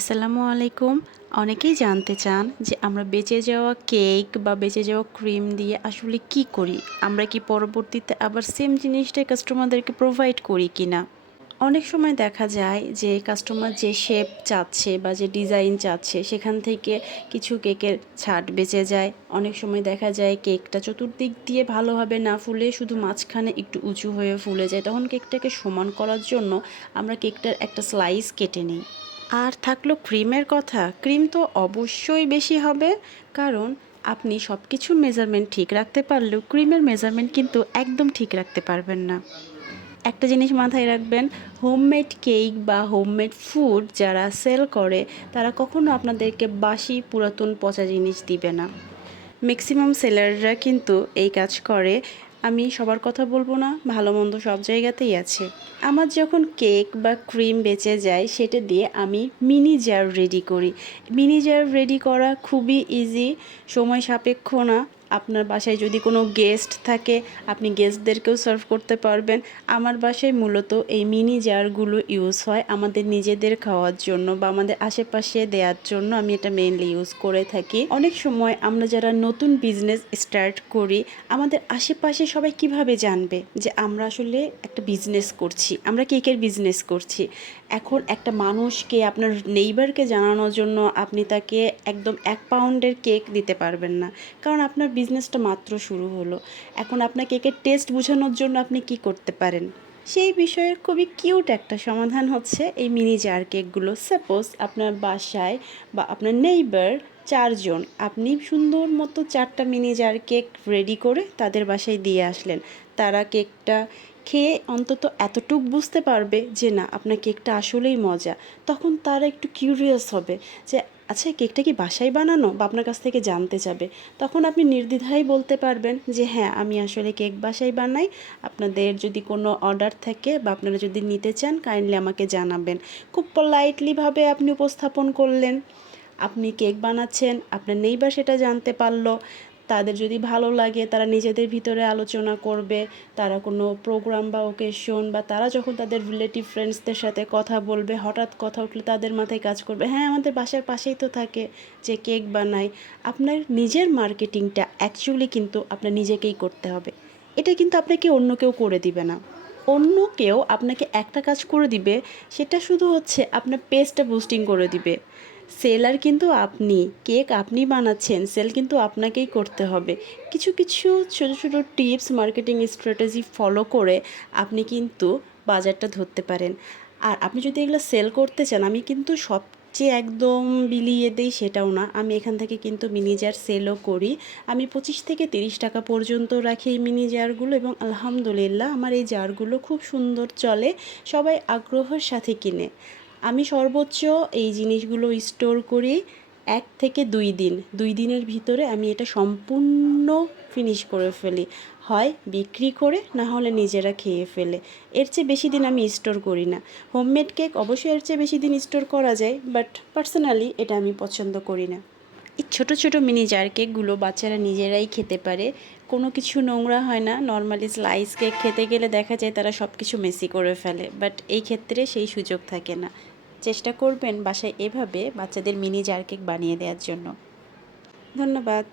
আসসালামু আলাইকুম। অনেকেই জানতে চান যে আমরা বেঁচে যাওয়া কেক বা বেঁচে যাওয়া ক্রিম দিয়ে আসলে কি করি? আমরা কি পরবর্তীতে আবার সেম জিনিসটাই কাস্টমারদেরকে প্রোভাইড করি কিনা? অনেক সময় দেখা যায় যে কাস্টমার যে শেপ চাচ্ছে বা যে ডিজাইন চাচ্ছে সেখান থেকে কিছু কেকের ছাড় বেঁচে যায়। অনেক সময় দেখা যায় কেকটা চতুর্দিক দিয়ে ভালোভাবে না ফুলে শুধু মাঝখানে একটু উঁচু হয়ে ফুলে যায়। তখন কেকটাকে সমান করার জন্য আমরা কেকটার একটা স্লাইস কেটে নিই। আর থাকলো ক্রিমের কথা, ক্রিম তো অবশ্যই বেশি হবে, কারণ আপনি সব কিছুর মেজারমেন্ট ঠিক রাখতে পারলেও ক্রিমের মেজারমেন্ট কিন্তু একদম ঠিক রাখতে পারবেন না। একটা জিনিস মাথায় রাখবেন, হোমমেড কেক বা হোমমেড ফুড যারা সেল করে তারা কখনো আপনাদেরকে বাসি পুরাতন পচা জিনিস দিবে না। ম্যাক্সিমাম সেলাররা কিন্তু এই কাজ করে। আমি সবার কথা বলবো না, ভালো মন্দ সব জায়গাতেই আছে। আমার যখন কেক বা ক্রিম বেঁচে যায় সেটা দিয়ে আমি মিনি জার রেডি করি। মিনি জার রেডি করা খুবই ইজি, সময় সাপেক্ষ না। আপনার বাসায় যদি কোনো গেস্ট থাকে আপনি গেস্টদেরকেও সার্ভ করতে পারবেন। আমার বাসায় মূলত এই মিনি জারগুলো ইউজ হয় আমাদের নিজেদের খাওয়ার জন্য বা আমাদের আশেপাশে দেওয়ার জন্য। আমি এটা মেইনলি ইউজ করে থাকি। অনেক সময় আমরা যারা নতুন বিজনেস স্টার্ট করি, আমাদের আশেপাশে সবাই কিভাবে জানবে যে আমরা আসলে একটা বিজনেস করছি, আমরা কেকের বিজনেস করছি। এখন একটা মানুষকে, আপনার নেইবারকে জানানোর জন্য আপনি তাকে একদম 1 পাউন্ডের কেক দিতে পারবেন না, কারণ আপনার বিজনেসটা মাত্র শুরু হলো। এখন আপনার কেকের টেস্ট বোঝানোর জন্য আপনি কি করতে পারেন? সেই বিষয়ের খুবই কিউট একটা সমাধান হচ্ছে এই মিনি জার কেকগুলো। সাপোজ আপনার বাসায় বা আপনার নেইবার 4 জন, আপনি সুন্দর মতো 4টা মিনি জার কেক রেডি করে তাদের বাসায় দিয়ে আসলেন। তারা কেকটা খেয়ে অন্তত এতটুক বুঝতে পারবে যে না, আপনার কেকটা আসলেই মজা। তখন তারা একটু কিউরিয়াস হবে যে আচ্ছা, কেকটা কি বাসায় বানানো, বা আপনার কাছ থেকে জানতে চাবে। তখন আপনি নির্দ্বিধায় বলতে পারবেন যে হ্যাঁ, আমি আসলে কেক বাসায় বানাই। আপনাদের যদি কোনো অর্ডার থাকে বা আপনারা যদি নিতে চান কাইন্ডলি আমাকে জানাবেন। খুব পোলাইটলিভাবে আপনি উপস্থাপন করলেন আপনি কেক বানাচ্ছেন, আপনার নেইবার সেটা জানতে পারলো। তাদের যদি ভালো লাগে তারা নিজেদের ভিতরে আলোচনা করবে। তারা কোনো প্রোগ্রাম বা ওকেশন বা তারা যখন তাদের রিলেটিভ ফ্রেন্ডসদের সাথে কথা বলবে, হঠাৎ কথা উঠলে তাদের মাথায় কাজ করবে, হ্যাঁ আমাদের বাসার পাশেই তো থাকে যে কেক বানায়। আপনার নিজের মার্কেটিংটা অ্যাকচুয়ালি কিন্তু আপনার নিজেকেই করতে হবে। এটা কিন্তু আপনাকে অন্য কেউ করে দিবে না। অন্য কেউ আপনাকে একটা কাজ করে দিবে, সেটা শুধু হচ্ছে আপনার পেজটা বুস্টিং করে দিবে। সেলার কিন্তু আপনি, কেক আপনি বানাচ্ছেন, সেল কিন্তু আপনাকেই করতে হবে। কিছু কিছু ছোটো ছোটো টিপস, মার্কেটিং স্ট্র্যাটেজি ফলো করে আপনি কিন্তু বাজারটা ধরতে পারেন। আর আপনি যদি এগুলো সেল করতে চান, আমি কিন্তু সবচেয়ে একদম বিলিয়ে দেই সেটাও না, আমি এখান থেকে কিন্তু মিনি জার সেলও করি। আমি 25 থেকে 30 টাকা পর্যন্ত রাখি এই মিনি জারগুলো, এবং আলহামদুলিল্লাহ আমার এই জারগুলো খুব সুন্দর চলে, সবাই আগ্রহের সাথে কিনে। আমি সর্বোচ্চ এই জিনিসগুলো স্টোর করি 1 থেকে 2 দিন। 2 দিনের ভিতরে আমি এটা সম্পূর্ণ ফিনিশ করে ফেলি, হয় বিক্রি করে না হলে নিজেরা খেয়ে ফেলে। এর চেয়ে বেশি দিন আমি স্টোর করি না। হোমমেড কেক অবশ্যই এর চেয়ে বেশি দিন স্টোর করা যায়, বাট পার্সোনালি এটা আমি পছন্দ করি না। এই ছোটো ছোটো মিনি জার কেকগুলো বাচ্চারা নিজেরাই খেতে পারে, কোনো কিছু নোংরা হয় না। নর্মালি স্লাইস কেক খেতে গেলে দেখা যায় তারা সব কিছু মেসি করে ফেলে, বাট এই ক্ষেত্রে সেই সুযোগ থাকে না। চেষ্টা করবেন বাসায় এভাবে বাচ্চাদের মিনি জার কেক বানিয়ে দেওয়ার জন্য। ধন্যবাদ।